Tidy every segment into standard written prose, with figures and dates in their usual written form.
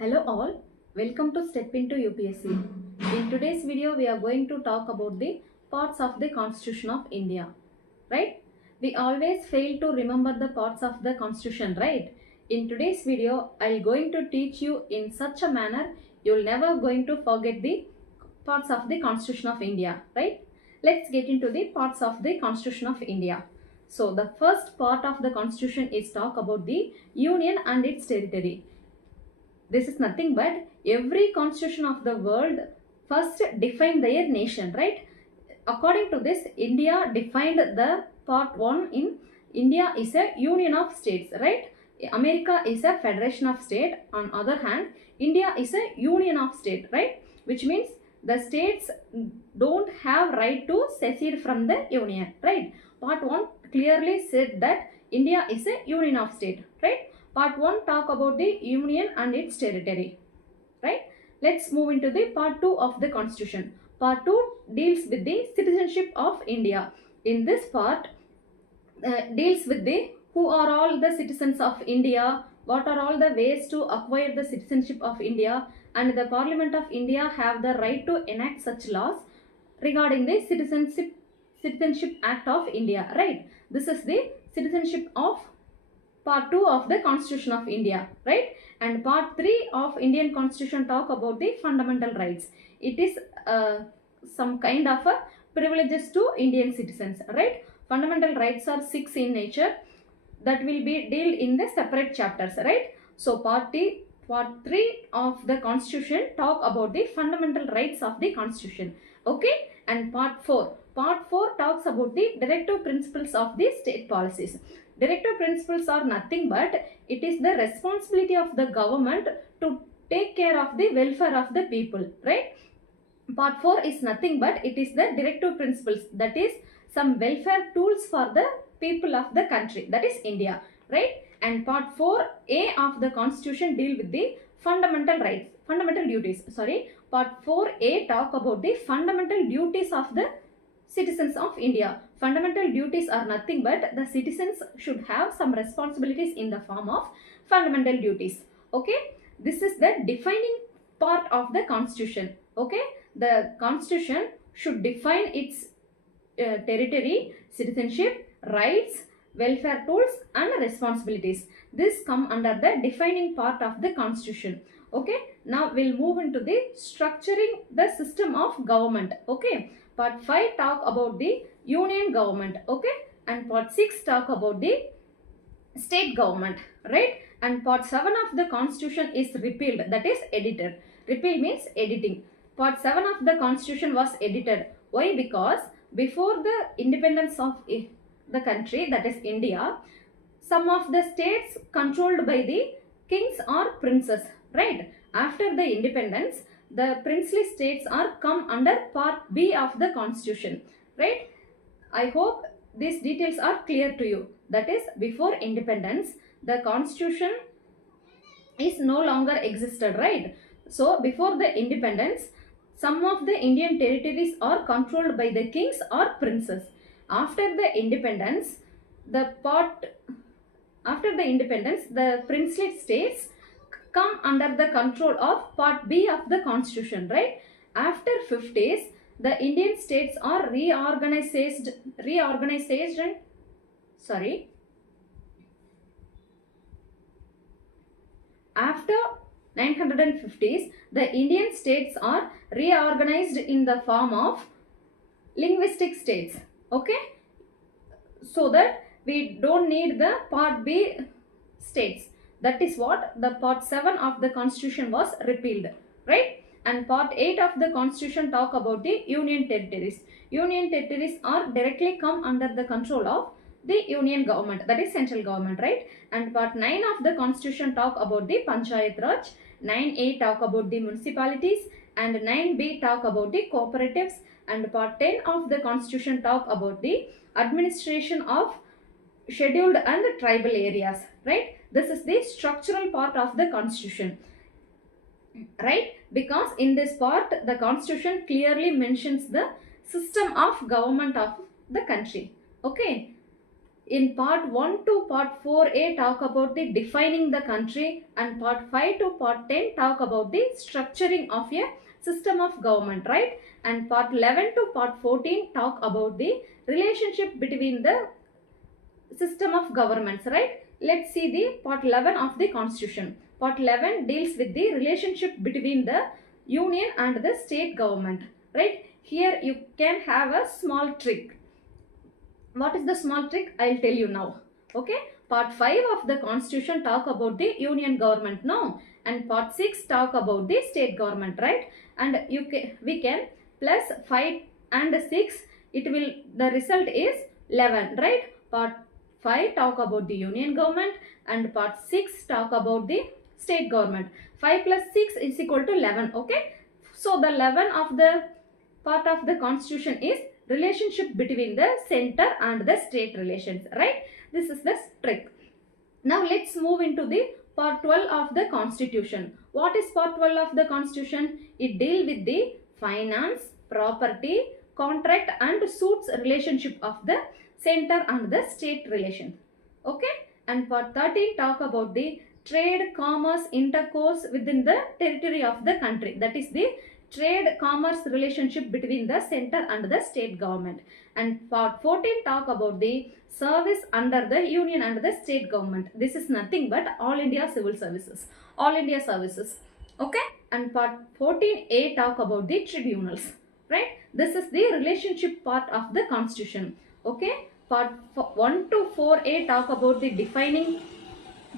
Hello all, welcome to Step into UPSC. In today's video, we are going to talk about the parts of the Constitution of India. Right? We always fail to remember the parts of the Constitution, right? In today's video, I'll going to teach you in such a manner you'll never going to forget the parts of the Constitution of India, right? Let's get into the parts of the Constitution of India. So the first part of the Constitution is talk about the Union and its territory. This is nothing but every constitution of the world first defined their nation, right? According to this, India defined the part 1 in India is a union of states, right? America is a federation of state. On other hand, India is a union of state, right? Which means the states don't have right to secede from the union, right? Part 1 clearly said that India is a union of state, right? Part 1 talk about the union and its territory, right? Let's move into the part 2 of the constitution. Part 2 deals with the citizenship of India. In this part, deals with the who are all the citizens of India, what are all the ways to acquire the citizenship of India, and the Parliament of India have the right to enact such laws regarding the Citizenship Act of India, right? This is the citizenship of part 2 of the Constitution of India, right? And part 3 of Indian Constitution talk about the fundamental rights. It is some kind of a privileges to Indian citizens, right? Fundamental rights are 6 in nature that will be dealt in the separate chapters, right? So part 3 of the Constitution talk about the fundamental rights of the Constitution, okay? And part 4 talks about the directive principles of the state policies. Directive principles are nothing but it is the responsibility of the government to take care of the welfare of the people, right? Part 4 is nothing but it is the directive principles, that is some welfare tools for the people of the country, that is India, right? And part 4A of the Constitution deal with the fundamental rights, fundamental duties. Part 4A talk about the fundamental duties of the citizens of India. Fundamental duties are nothing but the citizens should have some responsibilities in the form of fundamental duties. Okay, this is the defining part of the Constitution. Okay, the Constitution should define its territory, citizenship, rights, welfare tools, and responsibilities. This come under the defining part of the Constitution. Okay, now we'll move into the structuring the system of government. Okay, part 5 talk about the union government, okay, and part 6 talk about the state government, right? And part 7 of the Constitution is repealed, that is edited. Repeal means editing. Part 7 of the Constitution was edited. Why? Because before the independence of the country, that is India, some of the states controlled by the kings or princes, right? After the independence, the princely states are come under part B of the Constitution, right? I hope these details are clear to you. That is, before independence, the Constitution is no longer existed, right? So before the independence, some of the Indian territories are controlled by the kings or princes. After the independence, the princely states come under the control of part B of the Constitution, right? After 50s, the Indian states are reorganized. After 1950s, the Indian states are reorganized in the form of linguistic states, okay? So that we don't need the part B states. That is what the part 7 of the Constitution was repealed, right? And part 8 of the Constitution talk about the union territories. Union territories are directly come under the control of the union government, that is central government, right? And part 9 of the Constitution talk about the Panchayat Raj, 9A talk about the municipalities, and 9B talk about the cooperatives, and part 10 of the Constitution talk about the administration of scheduled and tribal areas, right? This is the structural part of the Constitution, right? Because in this part, the Constitution clearly mentions the system of government of the country, okay? In part 1 to part 4a talk about the defining the country, and part 5 to part 10 talk about the structuring of a system of government, right? And part 11 to part 14 talk about the relationship between the system of governments, right? Let's see the part 11 of the constitution. Part 11 deals with the relationship between the union and the state government, right? Here you can have a small trick. What is the small trick? I'll tell you now. Okay, part 5 of the constitution talk about the union government, no, and part 6 talk about the state government, right? And we can plus 5 and 6, it will, the result is 11, right? Part 5 talk about the union government and part 6 talk about the state government. 5 plus 6 is equal to 11. Okay, so the 11 of the part of the constitution is relationship between the center and the state relations, right? This is the trick. Now let's move into the part 12 of the constitution. What is part 12 of the constitution? It deals with the finance, property, contract and suits relationship of the center and the state relation. Okay, and part 13 talk about the trade, commerce, intercourse within the territory of the country, that is the trade commerce relationship between the center and the state government. And part 14 talk about the service under the union and the state government. This is nothing but all India civil services, all India services. Okay, and part 14a talk about the tribunals, right? This is the relationship part of the constitution. Okay, part 1 to 4a talk about the defining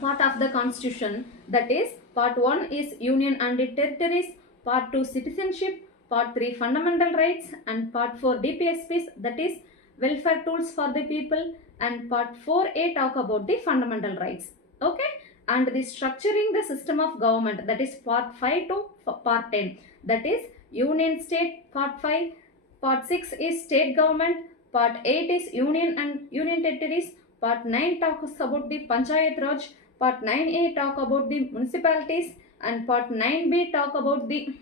part of the constitution, that is part 1 is union and territories, part 2 citizenship, part 3 fundamental rights, and part 4 DPSPs, that is welfare tools for the people, and part 4a talk about the fundamental rights. Okay, and the structuring the system of government, that is part 5 to part 10, that is union state, part 5, part 6 is state government, part 8 is union and union territories, part 9 talks about the panchayat raj, part 9a talk about the municipalities, and part 9b talk about the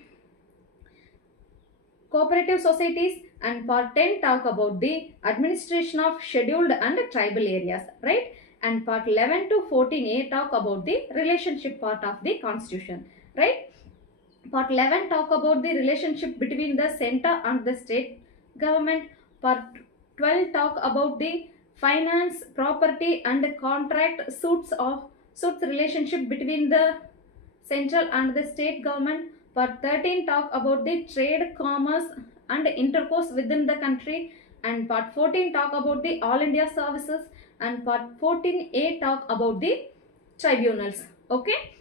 cooperative societies, and part 10 talk about the administration of scheduled and tribal areas, right? And part 11 to 14a talk about the relationship part of the constitution, right? Part 11 talk about the relationship between the center and the state government. Part 12 talk about the finance, property and contract suits relationship between the central and the state government. Part 13 talk about the trade, commerce and intercourse within the country, and part 14 talk about the all India services, and part 14a talk about the tribunals. Okay,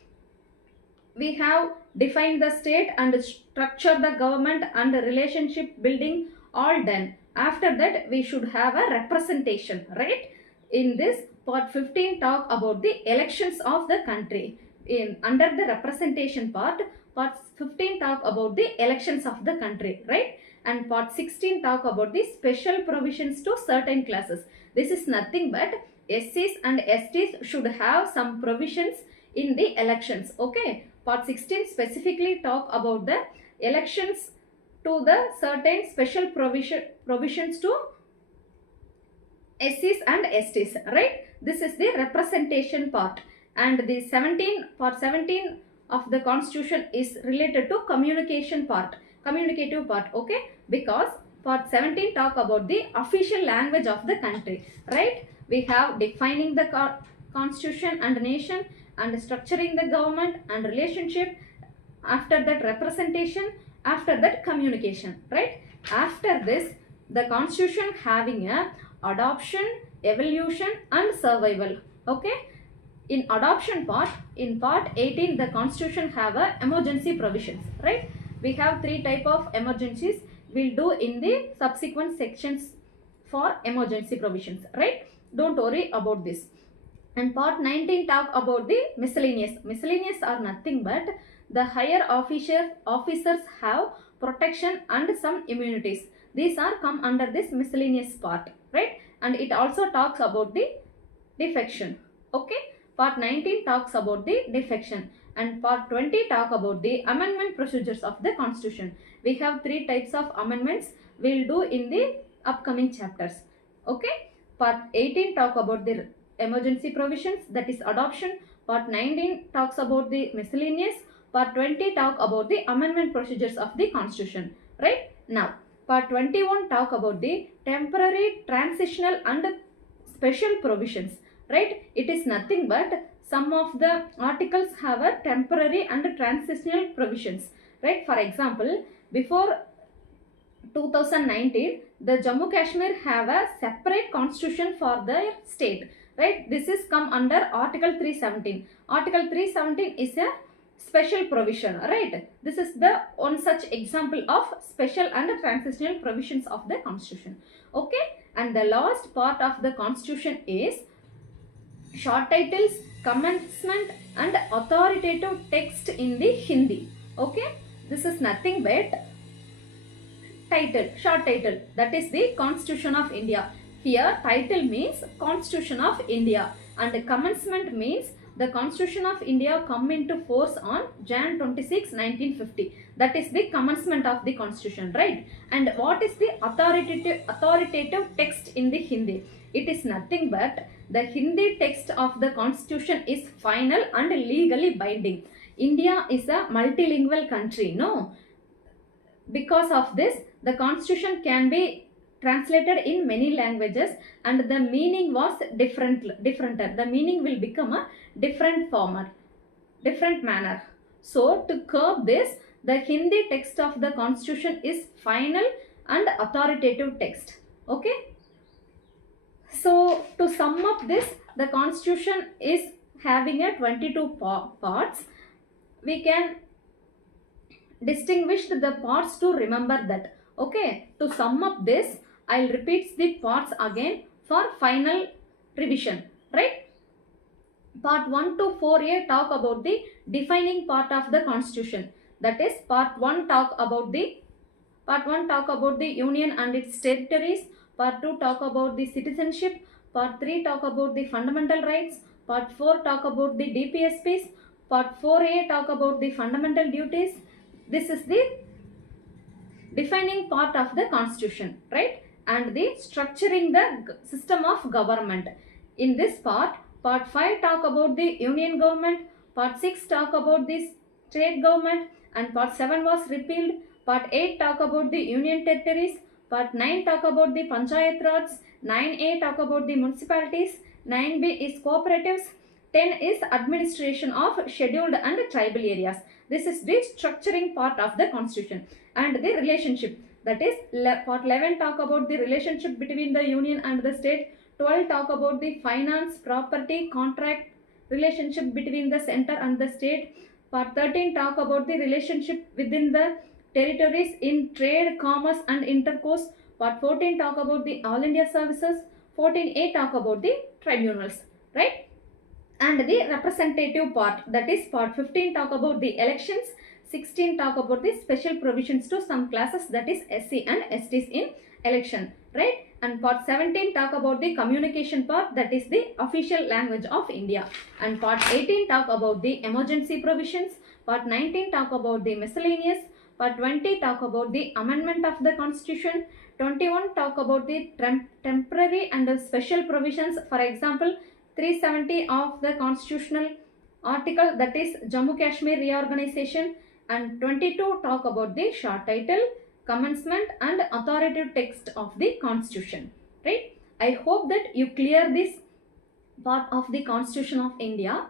we have defined the state and structure the government and relationship building all done. After that we should have a representation, right? In this part 15 talk about the elections of the country. In under the representation part 15 talk about the elections of the country, right? And part 16 talk about the special provisions to certain classes. This is nothing but SCs and STs should have some provisions in the elections. Okay, part 16 specifically talk about the elections to the certain special provisions to SCs and STs, right? This is the representation part. And the part 17 of the constitution is related to communicative part. Okay, because part 17 talk about the official language of the country, right? We have defining the constitution and nation, and structuring the government and relationship, after that representation, after that communication, right? After this the constitution having a adoption, evolution and survival. Okay, in adoption part, in part 18 the constitution have a emergency provisions, right? We have three type of emergencies. We'll do in the subsequent sections for emergency provisions, right? Don't worry about this. And part 19 talk about the miscellaneous. Miscellaneous are nothing but the higher officers have protection and some immunities. These are come under this miscellaneous part, right? And it also talks about the defection. Okay, part 19 talks about the defection, and part 20 talk about the amendment procedures of the constitution. We have three types of amendments. We'll do in the upcoming chapters. Okay, Part 18 talk about the emergency provisions, that is adoption. Part 19 talks about the miscellaneous. Part 20 talk about the amendment procedures of the constitution. Right? Now, part 21 talk about the temporary, transitional and special provisions. Right? It is nothing but some of the articles have a temporary and transitional provisions. Right? For example, before 2019, the Jammu Kashmir have a separate constitution for their state. Right? This is come under Article 317. Article 317 is a special provision. Right? This is the one such example of special and transitional provisions of the constitution. Okay? And the last part of the constitution is short titles, commencement and authoritative text in the Hindi. Okay? This is nothing but title, short title, that is the Constitution of India. Here title means Constitution of India and commencement means the Constitution of India come into force on Jan 26, 1950. That is the commencement of the Constitution, right? And what is the authoritative text in the Hindi? It is nothing but the Hindi text of the Constitution is final and legally binding. India is a multilingual country, no? Because of this, the constitution can be translated in many languages and the meaning was differenter. The meaning will become a different manner. So to curb this, the Hindi text of the constitution is final and authoritative text. Okay. So to sum up this, the constitution is having a 22 parts. We can distinguish the parts to remember that. Okay, to sum up this, I'll repeat the parts again for final revision. Right? Part 1 to 4a talk about the defining part of the constitution. That is, part 1 talk about the union and its territories. Part 2 talk about the citizenship. Part 3 talk about the fundamental rights. Part 4 talk about the DPSPs. Part 4a talk about the fundamental duties. This is the defining part of the constitution, right? And the structuring the system of government. In this part 5 talk about the union government, part 6 talk about the state government and part 7 was repealed. Part 8 talk about the union territories. Part 9 talk about the panchayat raj. 9a talk about the municipalities. 9b is cooperatives. 10 is administration of scheduled and tribal areas. This is the structuring part of the constitution. And the relationship, that is part 11 talk about the relationship between the union and the state. 12 talk about the finance, property, contract relationship between the center and the state. Part 13 talk about the relationship within the territories in trade, commerce and intercourse. Part 14 talk about the all India services. 14a talk about the tribunals, right? And the representative part, that is part 15 talk about the elections. 16 talk about the special provisions to some classes, that is SC and STs in election, right? And part 17 talk about the communication part, that is the official language of India. And part 18 talk about the emergency provisions. Part 19 talk about the miscellaneous. Part 20 talk about the amendment of the constitution. 21 talk about the temporary and the special provisions. For example, 370 of the constitutional article, that is Jammu Kashmir reorganization. And 22 talk about the short title, commencement and authoritative text of the constitution, right? I hope that you clear this part of the Constitution of India.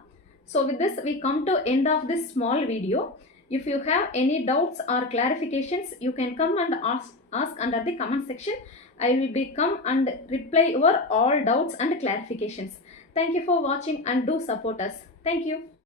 So with this we come to end of this small video. If you have any doubts or clarifications, you can come and ask under the comment section. I will come and reply your all doubts and clarifications. Thank you for watching and do support us. Thank you.